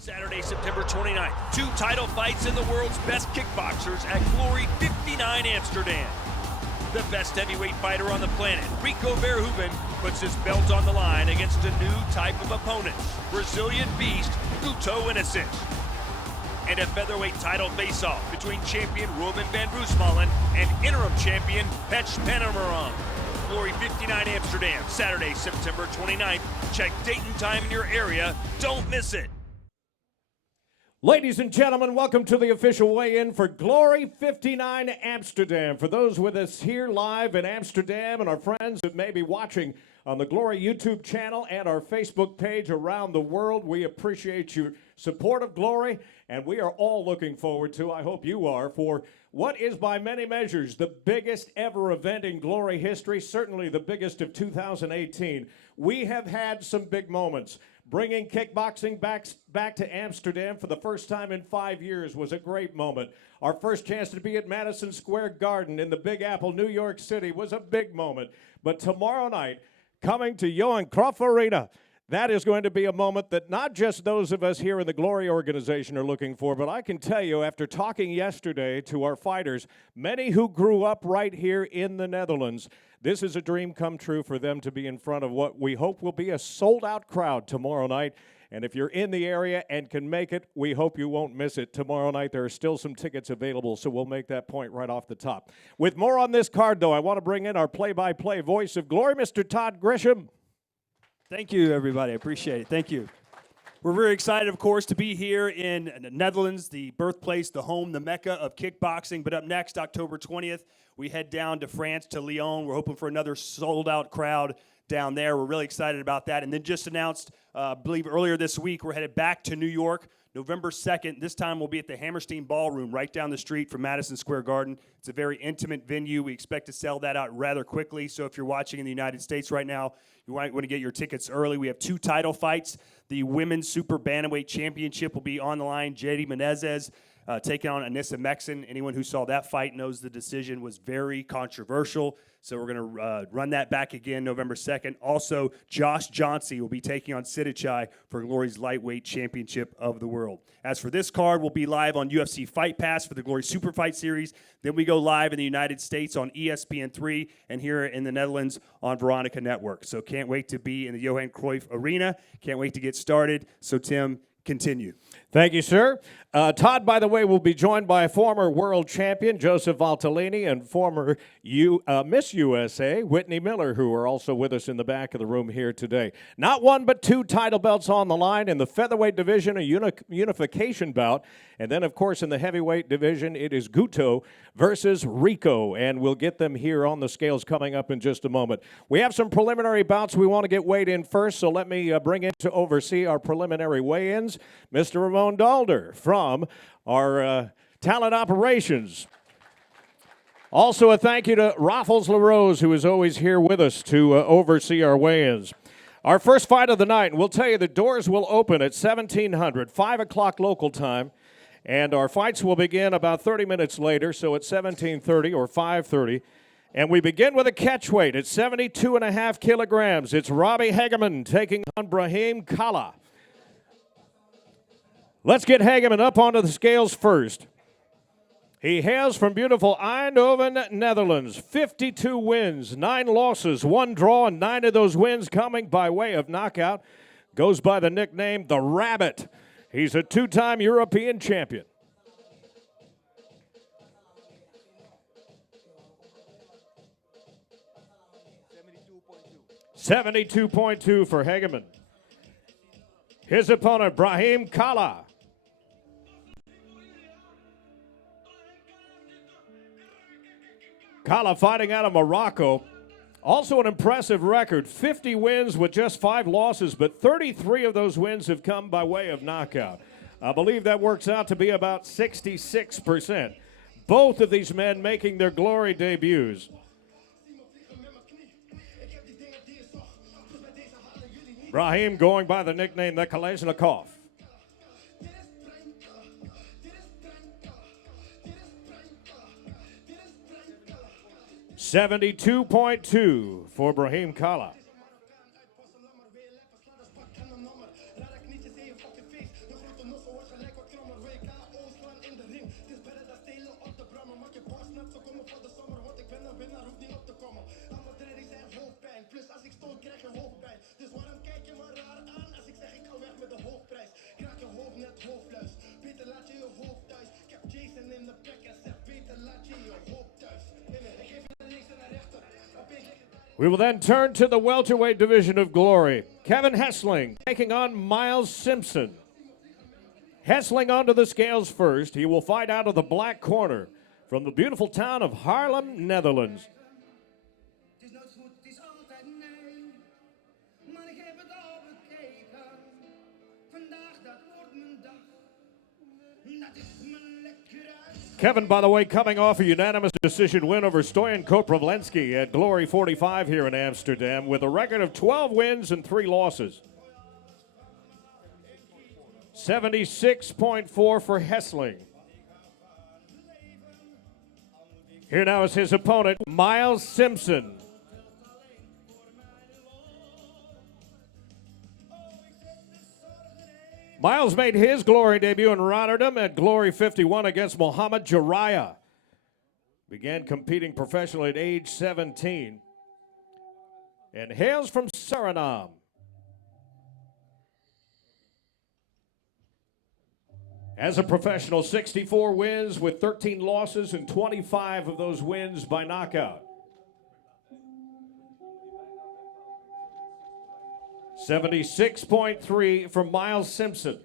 Saturday, September 29th, 2 title fights in the world's best kickboxers at Glory 59 Amsterdam. The best heavyweight fighter on the planet, Rico Verhoeven, puts his belt on the line against a new type of opponent, Brazilian beast Guto Innocent. And a featherweight title face-off between champion Roman van Roosmalen and interim champion Pech Panamaran. Glory 59 Amsterdam, Saturday, September 29th. Check date and time in your area. Don't miss it. Ladies and gentlemen, welcome to the official weigh-in for Glory 59 Amsterdam. For those with us here live in Amsterdam and our friends that may be watching on the Glory YouTube channel and our Facebook page around the world, we appreciate your support of Glory, and we are all looking forward to, I hope you are, for what is by many measures the biggest ever event in Glory history, certainly the biggest of 2018. We have had some big moments. Bringing kickboxing back to Amsterdam for the first time in 5 years was a great moment. Our first chance to be at Madison Square Garden in the Big Apple, New York City was a big moment. But tomorrow night, coming to Johan Cruyff Arena, that is going to be a moment that not just those of us here in the Glory organization are looking for, but I can tell you after talking yesterday to our fighters, many who grew up right here in the Netherlands, this is a dream come true for them to be in front of what we hope will be a sold-out crowd tomorrow night. And if you're in the area and can make it, we hope you won't miss it. Tomorrow night, there are still some tickets available, so we'll make that point right off the top. With more on this card, though, I want to bring in our play-by-play voice of Glory, Mr. Todd Grisham. Thank you, everybody. I appreciate it. Thank you. We're very excited, of course, to be here in the Netherlands, the birthplace, the home, the mecca of kickboxing. But up next, October 20th, we head down to France, to Lyon. We're hoping for another sold-out crowd down there. We're really excited about that. And then just announced, I believe earlier this week, we're headed back to New York, November 2nd. This time we'll be at the Hammerstein Ballroom right down the street from Madison Square Garden. It's a very intimate venue. We expect to sell that out rather quickly. So if you're watching in the United States right now, you might want to get your tickets early. We have 2 title fights. The Women's Super Bantamweight Championship will be on the line. JD Menezes taking on Anissa Meksen. Anyone who saw that fight knows the decision was very controversial. So we're going to run that back again November 2nd. Also, Josh Johnsey will be taking on Sidichai for Glory's Lightweight Championship of the World. As for this card, we'll be live on UFC Fight Pass for the Glory Super Fight Series. Then we go live in the United States on ESPN3 and here in the Netherlands on Veronica Network. So can't wait to be in the Johan Cruyff Arena. Can't wait to get started. So Tim, continue. Thank you, sir. Todd, by the way, will be joined by former world champion Joseph Valtellini and former Miss USA Whitney Miller, who are also with us in the back of the room here today. Not one but 2 title belts on the line in the featherweight division, a unification bout. And then, of course, in the heavyweight division, it is Guto versus Rico. And we'll get them here on the scales coming up in just a moment. We have some preliminary bouts we want to get weighed in first, so let me bring in to oversee our preliminary weigh-ins, Mr. Ramon Dalder from our talent operations. Also a thank you to Raffles LaRose, who is always here with us to oversee our weigh-ins. Our first fight of the night, and we'll tell you the doors will open at 1700, 5 o'clock local time, and our fights will begin about 30 minutes later, so at 17:30 or 5:30. And we begin with a catchweight at 72.5 kilograms. It's Robby Hegeman taking on Brahim Kalla. Let's get Hegeman up onto the scales first. He hails from beautiful Eindhoven, Netherlands. 52 wins, 9 losses, 1 draw, and 9 of those wins coming by way of knockout. Goes by the nickname The Rabbit. He's a 2-time European champion. $72.2 for Hegeman. His opponent, Brahim Kalla. Kalla fighting out of Morocco. Also an impressive record, 50 wins with just 5 losses, but 33 of those wins have come by way of knockout. I believe that works out to be about 66%. Both of these men making their Glory debuts. Brahim going by the nickname the Kalashnikov. $72.2 for Brahim Kalla. We will then turn to the welterweight division of glory. Kevin Hustlin taking on Miles Simpson. Hustling onto the scales first. He will fight out of the black corner from the beautiful town of Haarlem, Netherlands. Kevin, by the way, coming off a unanimous decision win over Stoyan Lenski at Glory 45 here in Amsterdam with a record of 12 wins and 3 losses. 76.4 for Hustling. Here now is his opponent, Miles Simpson. Miles made his Glory debut in Rotterdam at Glory 51 against Mohamed Jiraiya. Began competing professionally at age 17 and hails from Suriname. As a professional, 64 wins with 13 losses and 25 of those wins by knockout. 76.3 for Miles Simpson.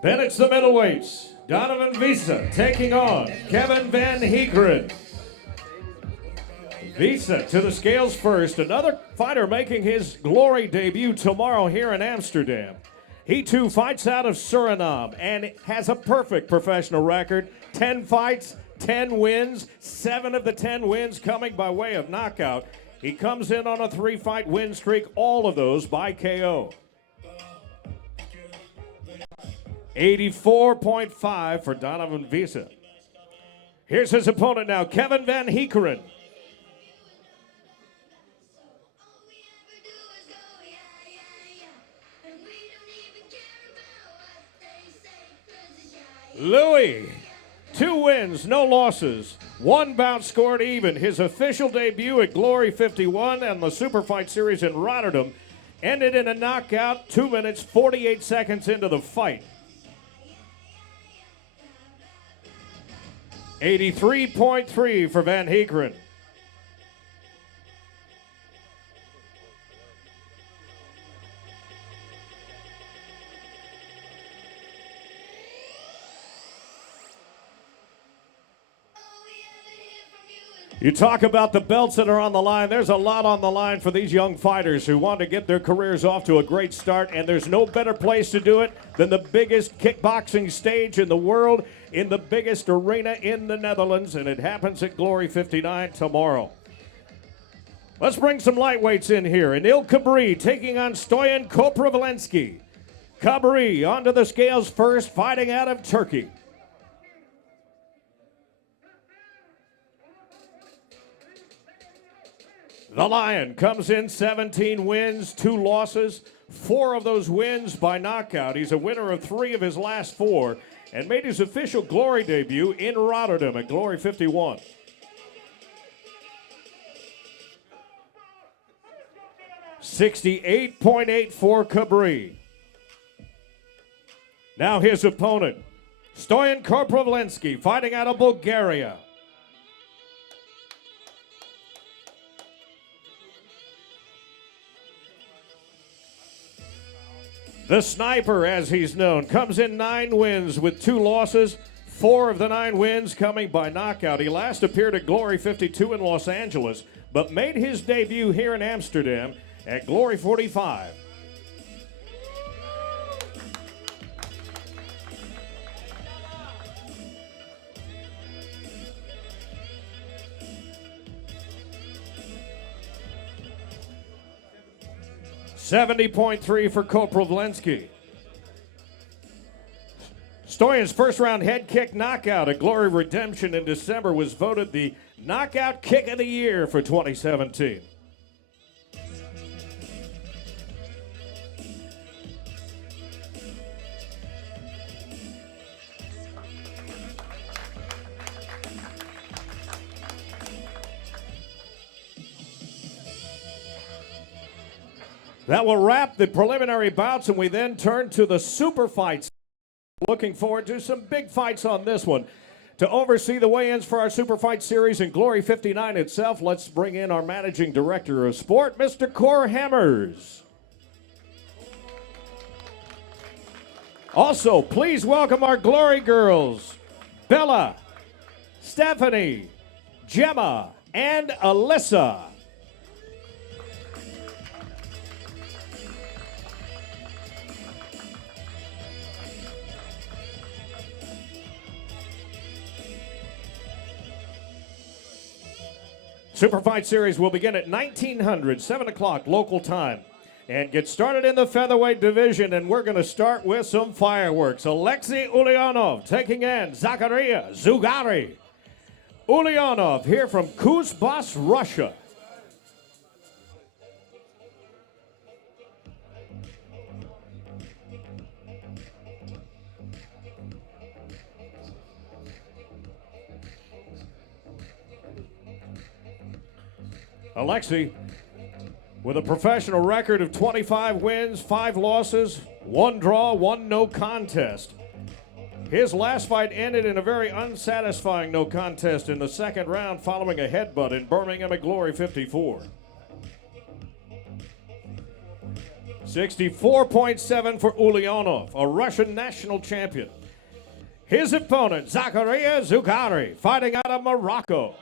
Then it's the middleweights. Donovan Visa taking on Kevin Van Heegeren. Visa to the scales first. Another fighter making his Glory debut tomorrow here in Amsterdam. He too fights out of Suriname and has a perfect professional record. 10 fights, 10 wins, 7 of the 10 wins coming by way of knockout. He comes in on a 3-fight win streak, all of those by KO. 84.5 for Donovan Visa. Here's his opponent now, Kevin Van Heegeren. Louis, 2 wins, no losses, 1 bout scored even. His official debut at Glory 51 and the Super Fight Series in Rotterdam ended in a knockout 2 minutes, 48 seconds into the fight. 83.3 for Van Heegeren. You talk about the belts that are on the line. There's a lot on the line for these young fighters who want to get their careers off to a great start, and there's no better place to do it than the biggest kickboxing stage in the world, in the biggest arena in the Netherlands, and it happens at Glory 59 tomorrow. Let's bring some lightweights in here. Anil Capri taking on Stoyan Lenski. Capri onto the scales first, fighting out of Turkey. The Lion comes in 17 wins, 2 losses, 4 of those wins by knockout. He's a winner of 3 of his last 4 and made his official Glory debut in Rotterdam at Glory 51. $68.8 for Capri. Now his opponent, Stoyan Lenski, fighting out of Bulgaria. The Sniper, as he's known, comes in 9 wins with 2 losses, 4 of the 9 wins coming by knockout. He last appeared at Glory 52 in Los Angeles, but made his debut here in Amsterdam at Glory 45. $70.3 for Lenski. Stoyan's first-round head kick knockout at Glory Redemption in December was voted the knockout kick of the year for 2017. That will wrap the preliminary bouts, and we then turn to the super fights. Looking forward to some big fights on this one. To oversee the weigh-ins for our super fight series in Glory 59 itself, let's bring in our managing director of sport, Mr. Cor Hammers. Also, please welcome our Glory girls, Bella, Stephanie, Gemma, and Alyssa. Super Fight Series will begin at 1900, 7 o'clock local time, and get started in the featherweight division, and we're going to start with some fireworks. Aleksei Ulyanov taking in Zachariah Zhugere. Ulyanov here from Kuzbass, Russia. Aleksei, with a professional record of 25 wins, 5 losses, 1 draw, 1 no contest. His last fight ended in a very unsatisfying no contest in the second round following a headbutt in Birmingham at Glory 54. 64.7 for Ulyanov, a Russian national champion. His opponent, Zachariah Zhugere, fighting out of Morocco.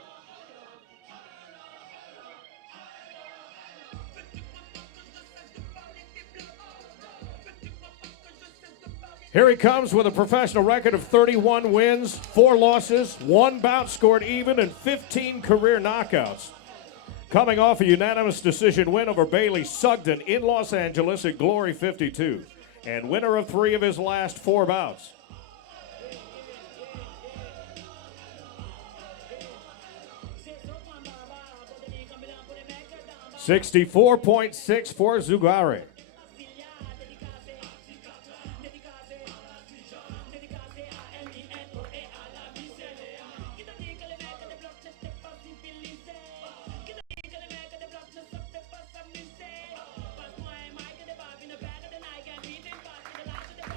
Here he comes with a professional record of 31 wins, 4 losses, 1 bout scored even, and 15 career knockouts. Coming off a unanimous decision win over Bailey Sugden in Los Angeles at Glory 52, and winner of 3 of his last 4 bouts. $64.6 for Zhugere.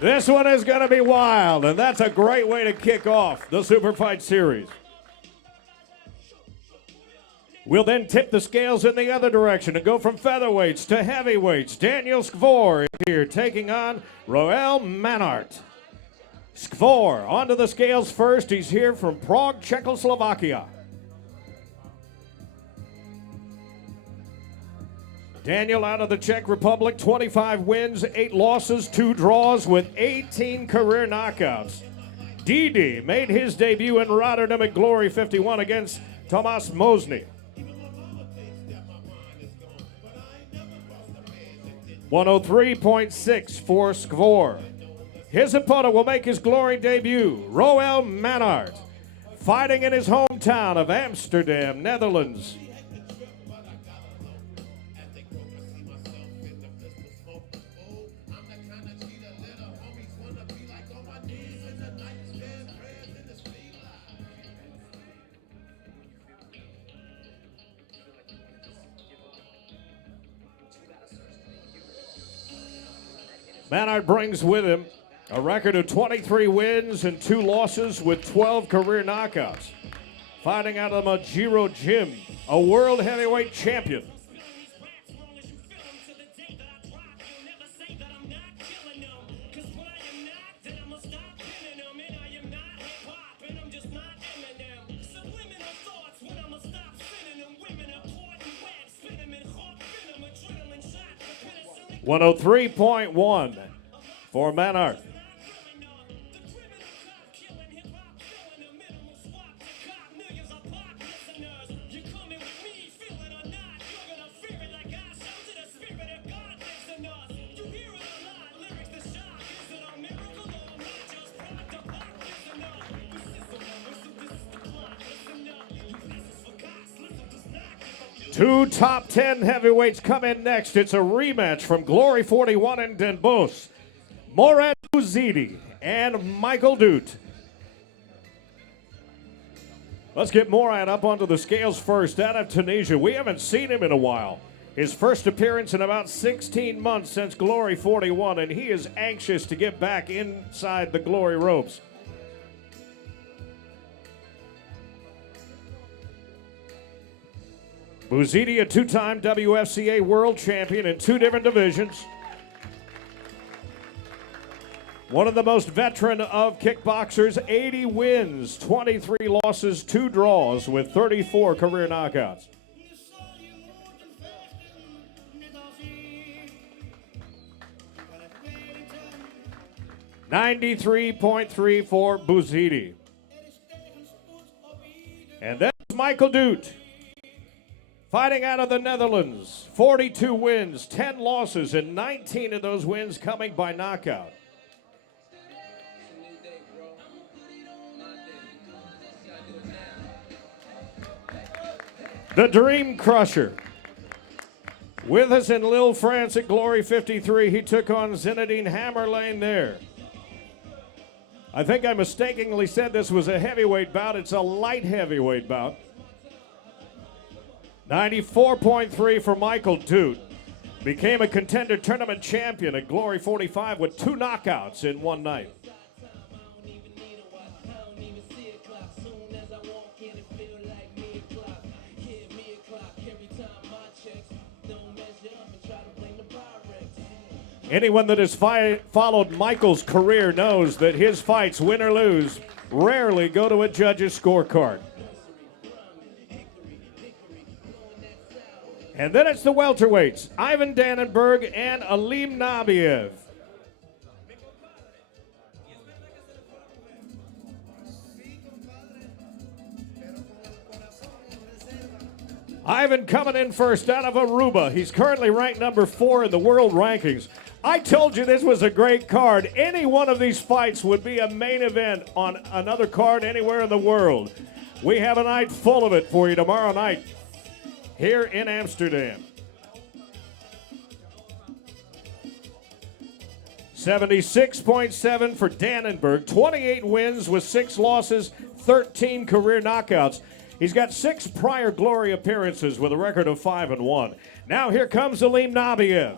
This one is going to be wild, and that's a great way to kick off the Super Fight Series. We'll then tip the scales in the other direction and go from featherweights to heavyweights. Daniel Skvor here taking on Rowell Manart. Skvor onto the scales first. He's here from Prague, Czechoslovakia. Daniel out of the Czech Republic, 25 wins, 8 losses, 2 draws with 18 career knockouts. Didi made his debut in Rotterdam at Glory 51 against Tomas Mosny. 103.6 for Skvor. His opponent will make his Glory debut, Rowell Manart, fighting in his hometown of Amsterdam, Netherlands. Manart brings with him a record of 23 wins and 2 losses with 12 career knockouts. Fighting out of the Majiro Gym, a world heavyweight champion. $103.1 for Manart. Two top 10 heavyweights come in next. It's a rematch from Glory 41 in Den Bosch. Morad Bouzidi and Michael Doot. Let's get Morad up onto the scales first out of Tunisia. We haven't seen him in a while. His first appearance in about 16 months since Glory 41, and he is anxious to get back inside the Glory ropes. Bouzidi, a two-time WFCA world champion in two different divisions. One of the most veteran of kickboxers, 80 wins, 23 losses, 2 draws with 34 career knockouts. $93.3 for Bouzidi. And then Michael Doot, fighting out of the Netherlands. 42 wins, 10 losses, and 19 of those wins coming by knockout. The Dream Crusher. With us in Lille, France at Glory 53, he took on Zinedine Hammerlane there. I think I mistakenly said this was a heavyweight bout. It's a light heavyweight bout. 94.3 for Michael Doot. Became a contender tournament champion at Glory 45 with 2 knockouts in one night. Anyone that has followed Michael's career knows that his fights, win or lose, rarely go to a judge's scorecard. And then it's the welterweights, Ivan Dannenberg and Aleem Nabiev. Ivan coming in first out of Aruba. He's currently ranked number 4 in the world rankings. I told you this was a great card. Any one of these fights would be a main event on another card anywhere in the world. We have a night full of it for you tomorrow night here in Amsterdam. 76.7 for Dannenberg. 28 wins with 6 losses, 13 career knockouts. He's got 6 prior Glory appearances with a record of 5-1. Now here comes Aleem Nabiev.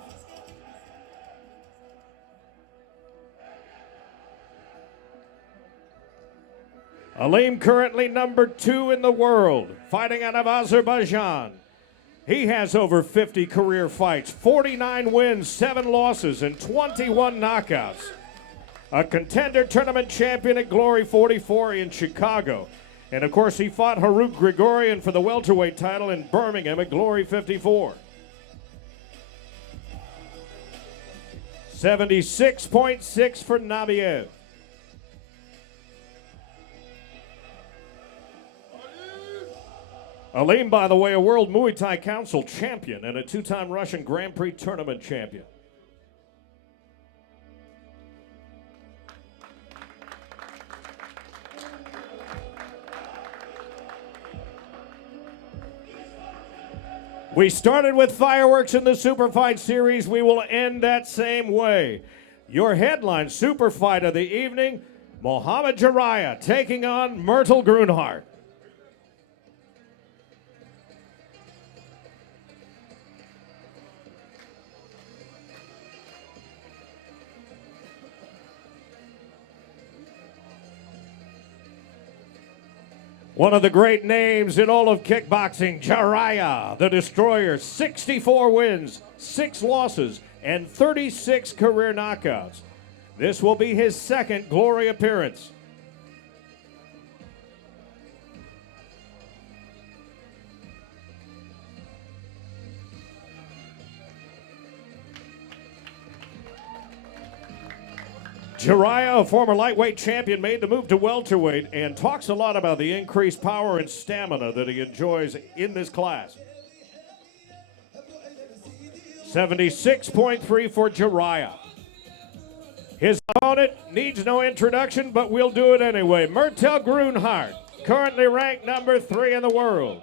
Aleem currently number 2 in the world, fighting out of Azerbaijan. He has over 50 career fights, 49 wins, 7 losses, and 21 knockouts. A contender tournament champion at Glory 44 in Chicago. And of course, he fought Haruk Grigorian for the welterweight title in Birmingham at Glory 54. 76.6 for Nabiev. Aleem, by the way, a World Muay Thai Council champion and a 2-time Russian Grand Prix tournament champion. We started with fireworks in the Super Fight Series. We will end that same way. Your headline super fight of the evening, Mohamed Jiraiya taking on Murtagh Grunhard. One of the great names in all of kickboxing, Jiraiya, the Destroyer, 64 wins, 6 losses, and 36 career knockouts. This will be his 2nd Glory appearance. Jiraiya, a former lightweight champion, made the move to welterweight and talks a lot about the increased power and stamina that he enjoys in this class. 76.3 for Jiraiya. His opponent needs no introduction, but we'll do it anyway. Murtagh Grunhard, currently ranked number 3 in the world.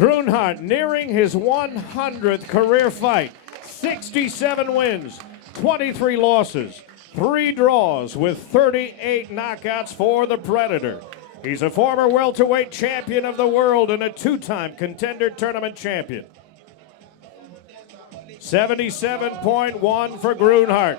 Grunhart nearing his 100th career fight. 67 wins, 23 losses, 3 draws with 38 knockouts for the Predator. He's a former welterweight champion of the world and a 2-time contender tournament champion. 77.1 for Grunhart.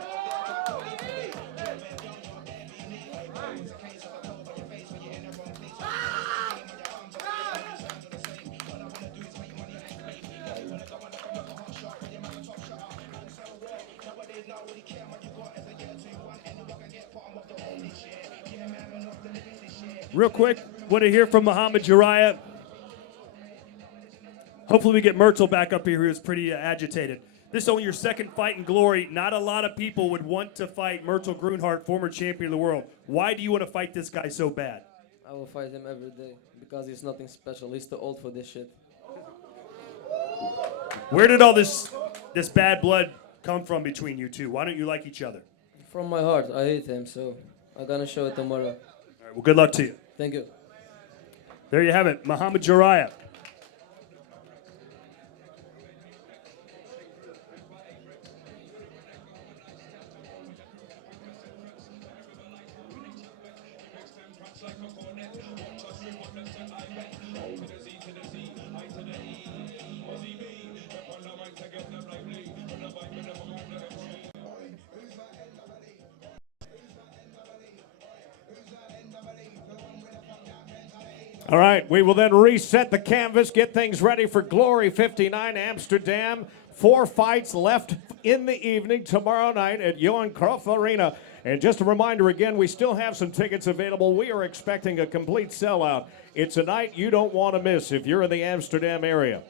Real quick, want to hear from Muhammad Jiraiya. Hopefully we get Murtagh back up here, who is pretty agitated. This is only your second fight in Glory. Not a lot of people would want to fight Murtagh Grunhart, former champion of the world. Why do you want to fight this guy so bad? I will fight him every day because he's nothing special. He's too old for this shit. Where did all this bad blood come from between you two? Why don't you like each other? From my heart, I hate him, so I'm gonna show it tomorrow. All right, well, good luck to you. Thank you. There you have it, Muhammad Jiraiya. All right, we will then reset the canvas, get things ready for Glory 59 Amsterdam. 4 fights left in the evening tomorrow night at Johan Cruyff Arena. And just a reminder again, we still have some tickets available. We are expecting a complete sellout. It's a night you don't want to miss if you're in the Amsterdam area.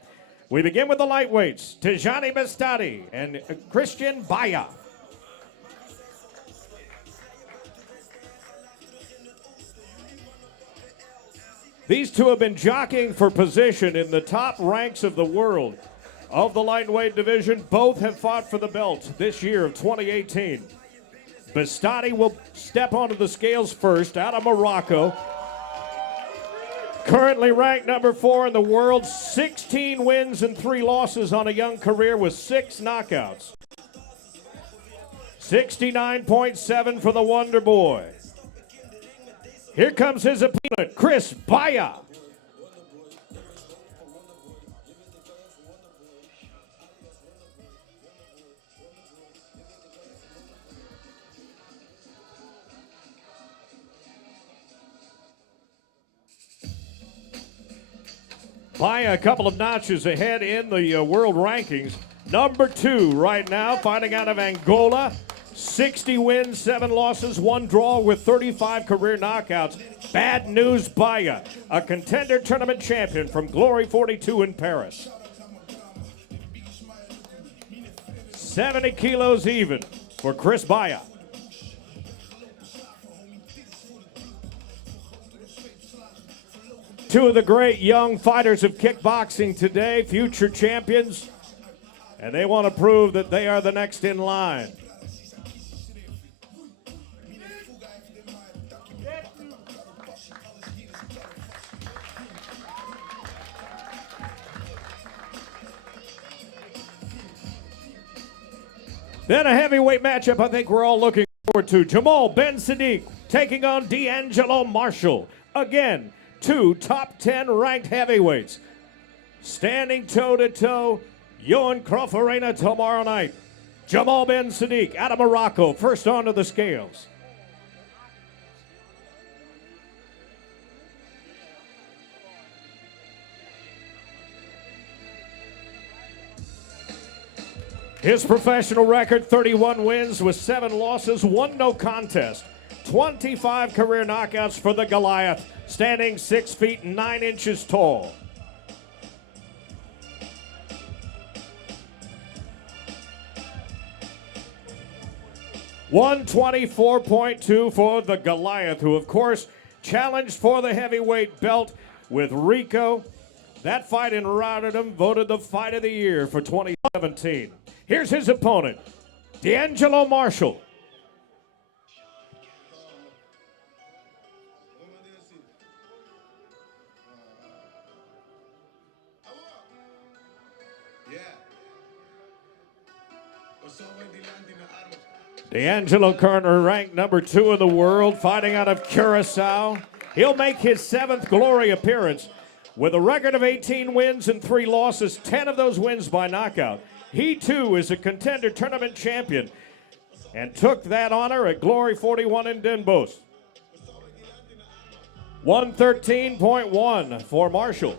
We begin with the lightweights, Tijani Mastani and Christian Byam. These two have been jockeying for position in the top ranks of the world of the lightweight division. Both have fought for the belt this year of 2018. Mastani will step onto the scales first out of Morocco. Currently ranked number 4 in the world, 16 wins and 3 losses on a young career with 6 knockouts. 69.7 for the Wonder Boy. Here comes his opponent, Chris Byam. Byam a couple of notches ahead in the world rankings. Number 2 right now, fighting out of Angola. 60 wins, 7 losses, 1 draw with 35 career knockouts. Bad news, Byam, a contender tournament champion from Glory 42 in Paris. 70 kilos even for Chris Byam. Two of the great young fighters of kickboxing today, future champions, and they want to prove that they are the next in line. Then a heavyweight matchup I think we're all looking forward to. Jamal Ben Sadiq taking on DeAngelo Marshall. Again, 2 top 10 ranked heavyweights. Standing toe-to-toe, Johan Cruyff Arena tomorrow night. Jamal Ben Sadiq out of Morocco, first onto the scales. His professional record, 31 wins with 7 losses, 1 no contest. 25 career knockouts for the Goliath, standing 6 feet 9 inches tall. $124.2 for the Goliath, who of course challenged for the heavyweight belt with Rico. That fight in Rotterdam voted the fight of the year for 2017. Here's his opponent, DeAngelo Marshall. DeAngelo Kerner, ranked number 2 in the world, fighting out of Curacao. He'll make his 7th Glory appearance with a record of 18 wins and 3 losses, 10 of those wins by knockout. He, too, is a contender tournament champion and took that honor at Glory 41 in Den Bosch. 113.1 for Marshall.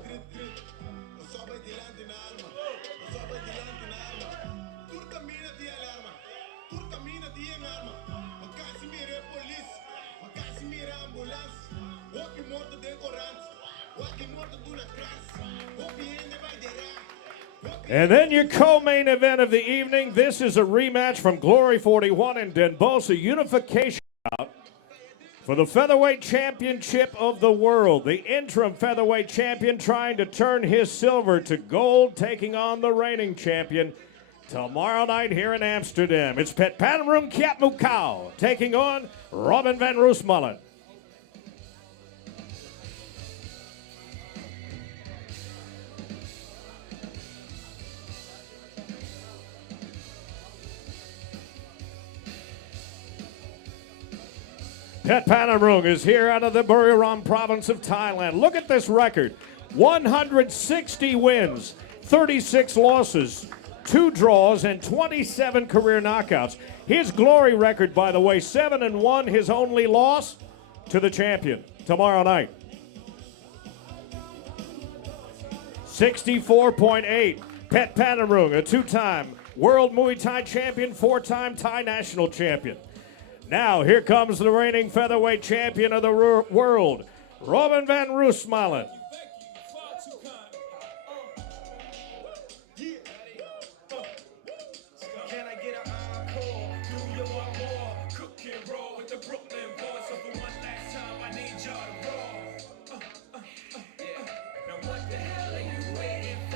And then your co-main event of the evening. This is a rematch from Glory 41 in Den Bosch, a unification bout for the featherweight championship of the world. The interim featherweight champion trying to turn his silver to gold, taking on the reigning champion tomorrow night here in Amsterdam. It's Pet Panamroom Kiat Mukau taking on Robin van Roosmalen. Pet Panamroom is here out of the Buriram province of Thailand. Look at this record. 160 wins, 36 losses, 2 draws, and 27 career knockouts. His Glory record, by the way, 7-1, his only loss to the champion tomorrow night. 64.8. Pet Panamroom, a 2-time world Muay Thai champion, 4-time Thai national champion. Now, here comes the reigning featherweight champion of the world, Robin van Roosmalen.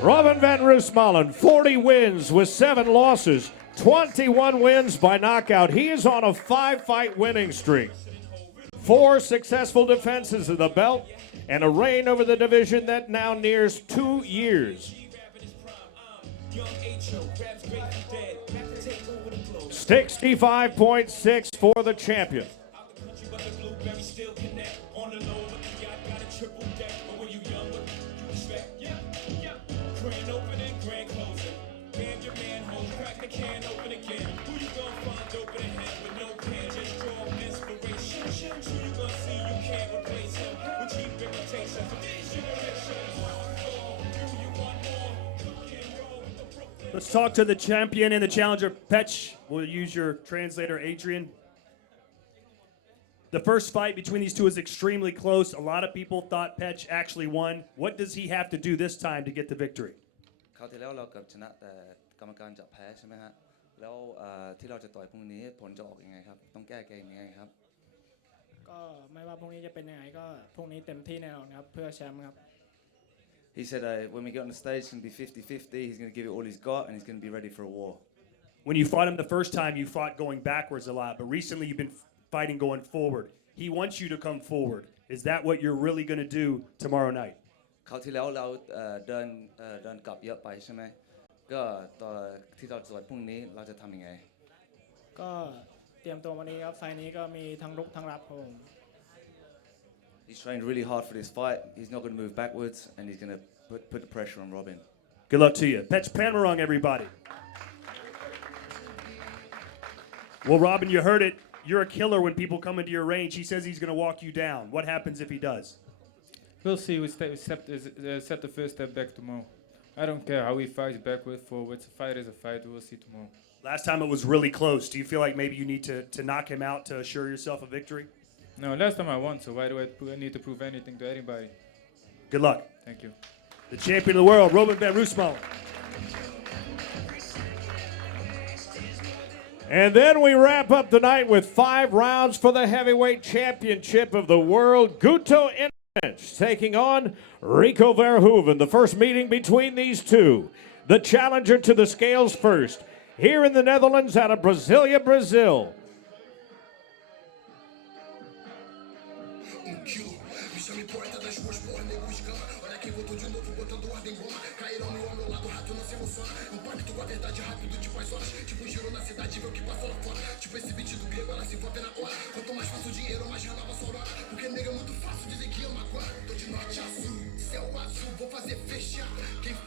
Robin van Roosmalen, 40 wins with 7 losses. 21 wins by knockout. He is on a 5-fight winning streak. 4 successful defenses of the belt and a reign over the division that now nears 2 years. 65.6 for the champion. Let's talk to the champion and the challenger, Petch. We'll use your translator, Adrian. The first fight between these two is extremely close. A lot of people thought Petch actually won. What does he have to do this time to get the victory? คราวที่แล้วเราเกือบชนะแต่กรรมการจับแพ้ใช่ไหมฮะแล้วที่เราจะต่อยพรุ่งนี้ผลจะออกยังไงครับต้องแก้เกมยังไงครับก็ไม่ว่าพรุ่งนี้จะเป็นยังไงก็พรุ่งนี้เต็มที่แน่นอนครับเพื่อแชมป์ครับ He said when we get on the stage it's going to be 50-50. He's going to give it all he's got and he's going to be ready for a war. When you fought him the first time, you fought going backwards a lot, but recently you've been fighting going forward. He wants you to come forward. Is that what you're really going to do tomorrow night? คราวที่แล้วเราเดินกลับเยอะไปใช่ไหมก็ตอนที่เราต่อยพรุ่งนี้เราจะทำยังไงก็เตรียมตัววันนี้ครับไฟล์นี้ก็มีทั้งรุกทั้งรับครับผม He's trained really hard for this fight. He's not going to move backwards and he's going to put the pressure on Robin. Good luck to you. Petch Panamroom, everybody. Well, Robin, you heard it. You're a killer when people come into your range. He says he's going to walk you down. What happens if he does? We'll see. We set the first step back tomorrow. I don't care how he fights backward, forward. A fight is a fight. We'll see tomorrow. Last time it was really close. Do you feel like maybe you need to knock him out to assure yourself a victory? No, last time I won, so why do I need to prove anything to anybody? Good luck. Thank you. The champion of the world, Robin van Roosmalen. And then we wrap up the night with 5 rounds for the heavyweight championship of the world. Guto Innocent taking on Rico Verhoeven. The first meeting between these two. The challenger to the scales first. Here in the Netherlands out of Brasilia, Brazil.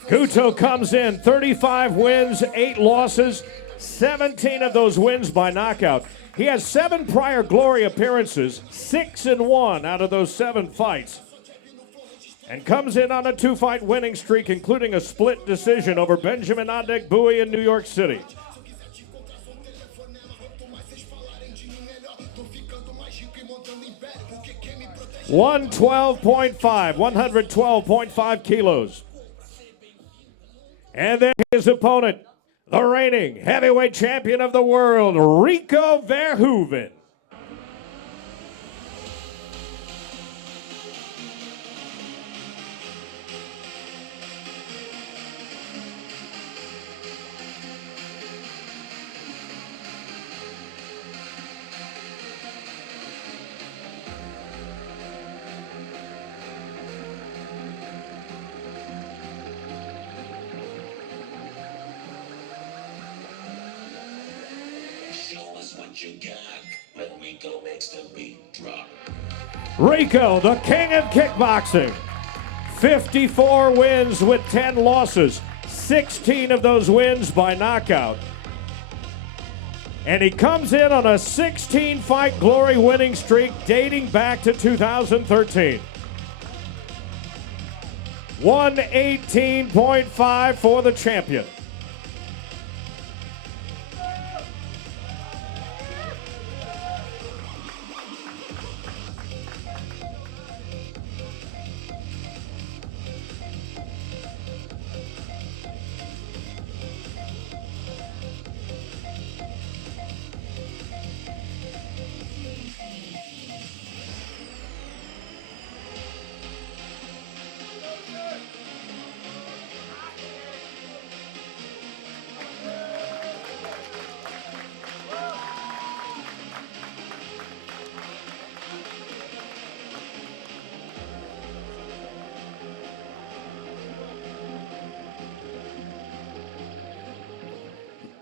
Guto comes in, 35 wins, 8 losses, 17 of those wins by knockout. He has 7 prior Glory appearances, 6-1 out of those 7 fights. And comes in on a 2-fight winning streak, including a split decision over Benjamin Adegbuyi in New York City. 112.5 kilos. And then his opponent, the reigning heavyweight champion of the world, Rico Verhoeven. Rico, the king of kickboxing. 54 wins with 10 losses. 16 of those wins by knockout. And he comes in on a 16-fight Glory winning streak dating back to 2013. 118.5 for the champion.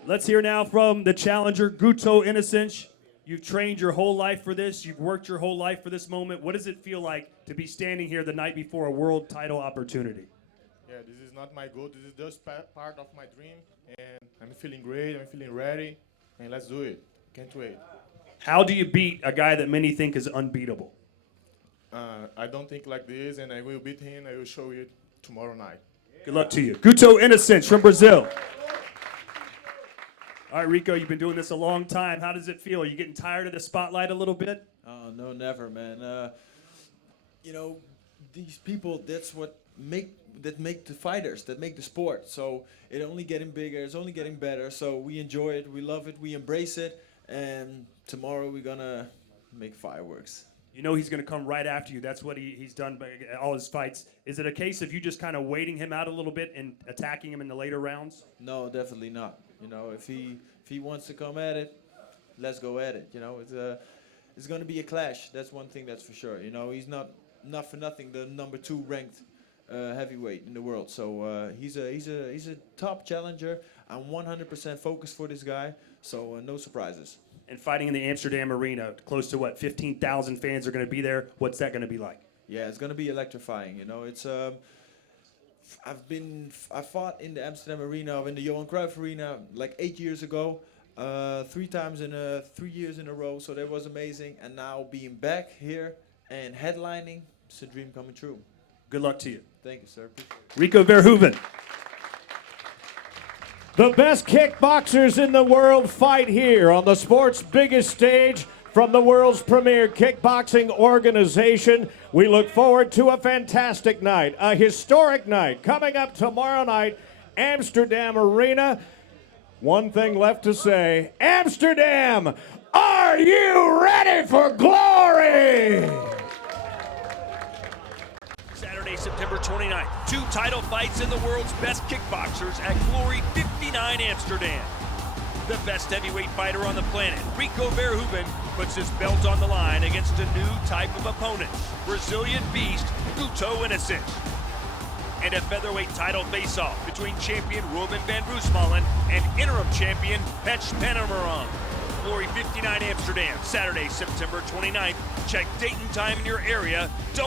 Let's hear now from the challenger, Guto Innocent. You've trained your whole life for this. You've worked your whole life for this moment. What does it feel like to be standing here the night before a world title opportunity? Yeah, this is not my goal. This is just part of my dream. And I'm feeling great. I'm feeling ready. And let's do it. Can't wait. How do you beat a guy that many think is unbeatable? I don't think like this, and I will beat him. I will show you tomorrow night. Good luck to you. Guto Innocent from Brazil. All right, Rico, you've been doing this a long time. How does it feel? Are you getting tired of the spotlight a little bit? Oh, no, never, man. You know, these people, that's what make the fighters, that make the sport. So it's only getting bigger, it's only getting better. So we enjoy it, we love it, we embrace it. And tomorrow we're going to make fireworks. You know he's going to come right after you. That's what he's done by all his fights. Is it a case of you just kind of waiting him out a little bit and attacking him in the later rounds? No, definitely not. You know, if he wants to come at it, let's go at it. You know, it's going to be a clash. That's one thing that's for sure. You know, he's not for nothing the #2 ranked heavyweight in the world. So he's a top challenger. I'm 100% focused for this guy. So no surprises. And fighting in the Amsterdam arena, close to what, 15,000 fans are going to be there. What's that going to be like? Yeah, it's going to be electrifying. You know, it's I fought in the Amsterdam arena, in the Johan Cruyff arena, like 8 years ago, 3 times in 3 years in a row. So that was amazing. And now being back here and headlining, it's a dream coming true. Good luck to you. Thank you, sir. Rico Verhoeven. The best kickboxers in the world fight here on the sport's biggest stage from the world's premier kickboxing organization. We look forward to a fantastic night, a historic night coming up tomorrow night, Amsterdam Arena. One thing left to say, Amsterdam, are you ready for glory? Saturday, September 29th, 2 title fights in the world's best kickboxers at Glory 59 Amsterdam. The best heavyweight fighter on the planet, Rico Verhoeven, puts his belt on the line against a new type of opponent, Brazilian beast, Guto Innocent. and a featherweight title face-off between champion Ruben van Roosmalen and interim champion Pech Panamaran. Glory 59 Amsterdam, Saturday, September 29th. Check date and time in your area. Don't